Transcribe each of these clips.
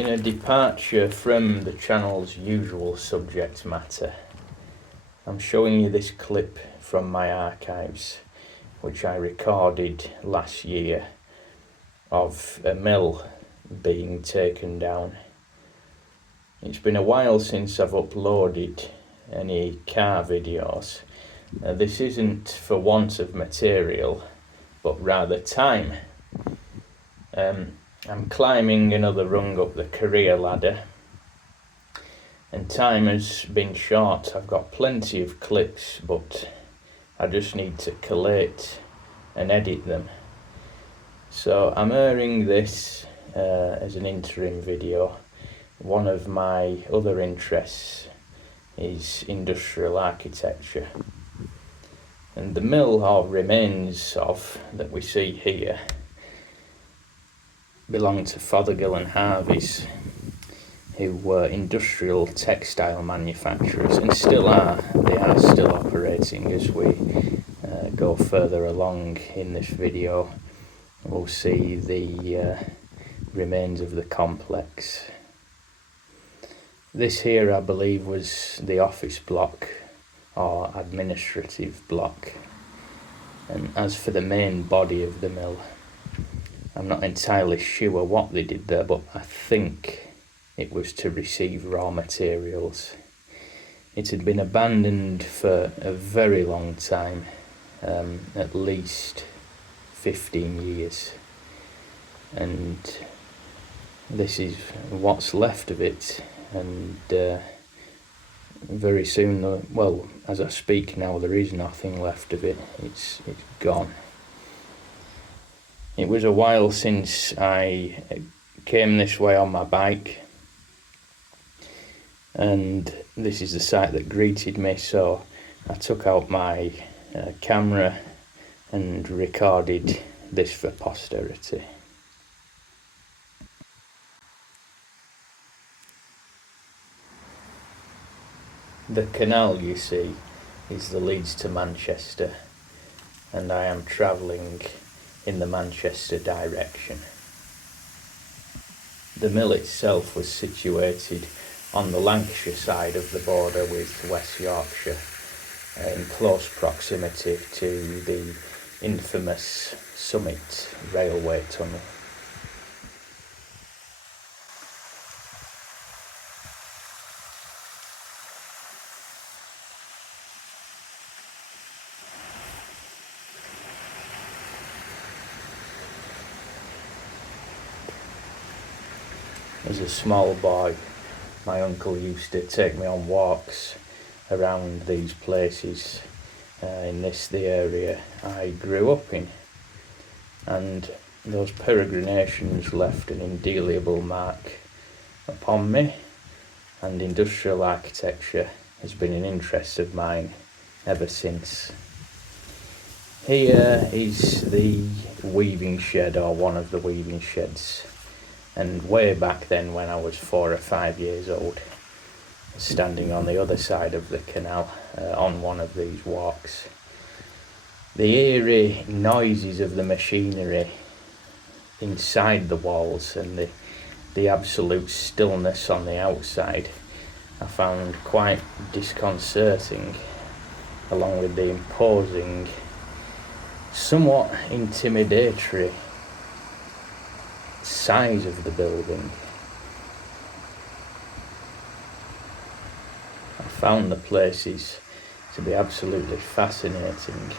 In a departure from the channel's usual subject matter, I'm showing you this clip from my archives, which I recorded last year, of a mill being taken down. It's been a while since I've uploaded any car videos. This isn't for want of material, but rather time. I'm climbing another rung up the career ladder, and time has been short. I've got plenty of clips, but I just need to collate and edit them. So I'm airing this as an interim video. One of my other interests is industrial architecture, and the mill, or remains of, that we see here belonged to Fothergill and Harvey's, who were industrial textile manufacturers and still are. They are still operating. As we go further along in this video, we'll see the remains of the complex. This here, I believe, was the office block or administrative block. And as for the main body of the mill, I'm not entirely sure what they did there, but I think it was to receive raw materials. It had been abandoned for a very long time, at least 15 years. And this is what's left of it. And very soon, well, as I speak now, there is nothing left of it. It's gone. It was a while since I came this way on my bike, and this is the sight that greeted me, so I took out my camera and recorded this for posterity. The canal, you see, is the Leeds to Manchester, and I am travelling in the Manchester direction. The mill itself was situated on the Lancashire side of the border with West Yorkshire, in close proximity to the infamous Summit railway tunnel. As a small boy, my uncle used to take me on walks around these places, in the area I grew up in, and those peregrinations left an indelible mark upon me, and industrial architecture has been an interest of mine ever since. Here is the weaving shed, or one of the weaving sheds. And way back then, when I was 4 or 5 years old, standing on the other side of the canal on one of these walks, the eerie noises of the machinery inside the walls and the absolute stillness on the outside I found quite disconcerting, along with the imposing, somewhat intimidatory size of the building. I found the places to be absolutely fascinating.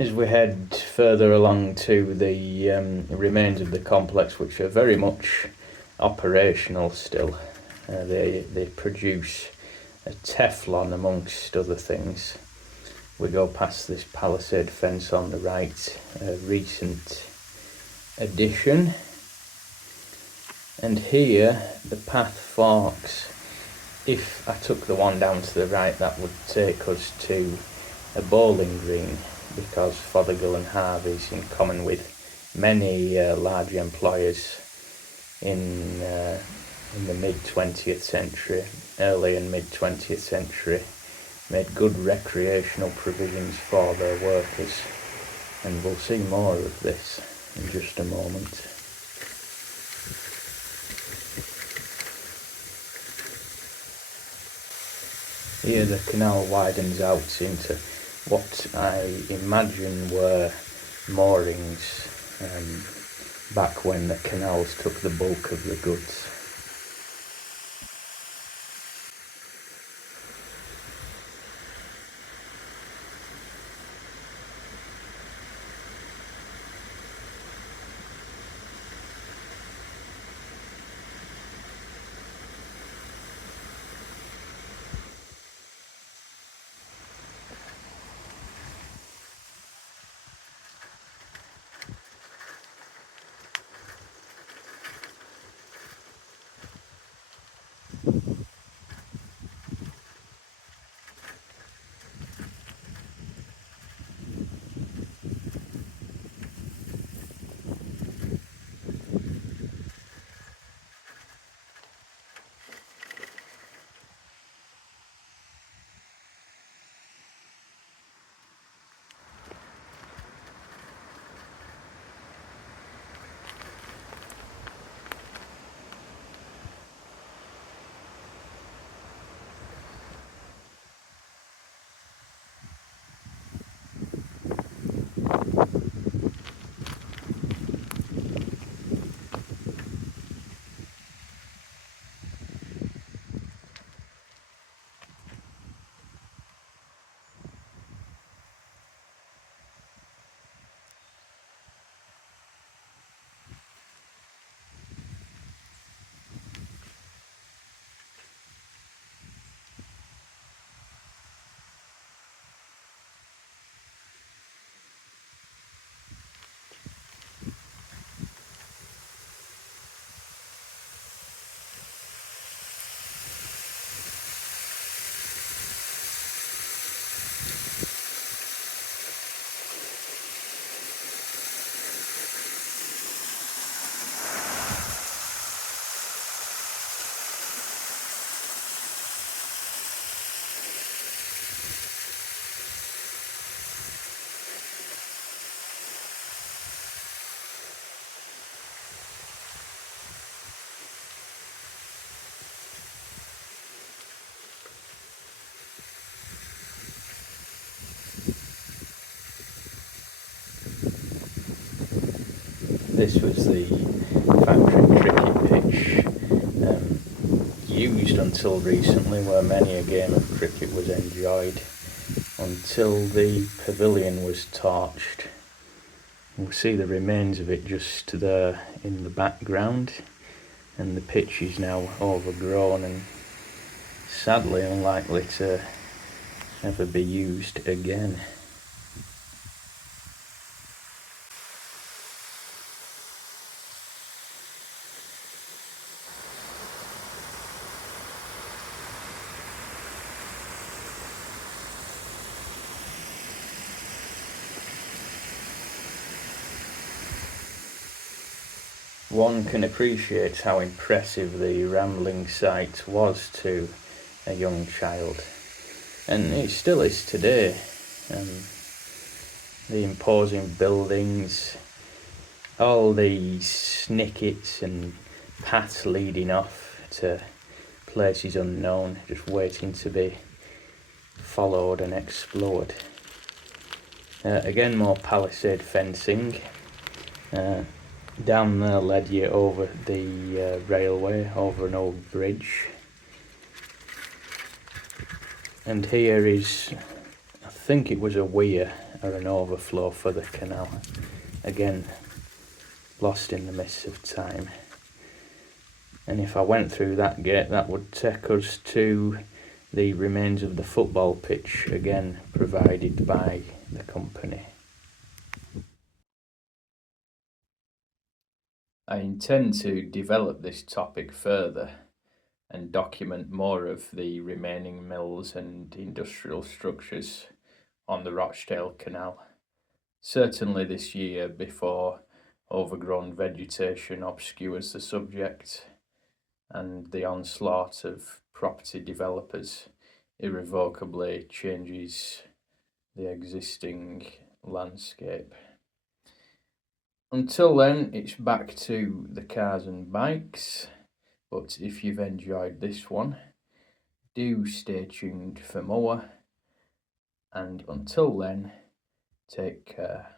As we head further along to the remains of the complex, which are very much operational still, they produce a Teflon amongst other things. We go past this palisade fence on the right, a recent addition, and here the path forks. If I took the one down to the right, that would take us to a bowling green, because Fothergill and Harvey's, in common with many large employers in the mid-20th century, early and mid-20th century, made good recreational provisions for their workers, and we'll see more of this in just a moment. Here the canal widens out into what I imagine were moorings back when the canals took the bulk of the goods. This was the factory cricket pitch used until recently, where many a game of cricket was enjoyed, until the pavilion was torched. We'll see the remains of it just there in the background, and the pitch is now overgrown and sadly unlikely to ever be used again. One can appreciate how impressive the rambling site was to a young child, and it still is today. The imposing buildings, all these snickets and paths leading off to places unknown, just waiting to be followed and explored. Again, more palisade fencing. Down there led you over the railway, over an old bridge. And here is, I think it was a weir or an overflow for the canal. Again, lost in the mists of time. And if I went through that gate, that would take us to the remains of the football pitch, again provided by the company. I intend to develop this topic further and document more of the remaining mills and industrial structures on the Rochdale Canal certainly this year, before overgrown vegetation obscures the subject and the onslaught of property developers irrevocably changes the existing landscape. Until then, it's back to the cars and bikes, but if you've enjoyed this one, do stay tuned for more, and until then, take care.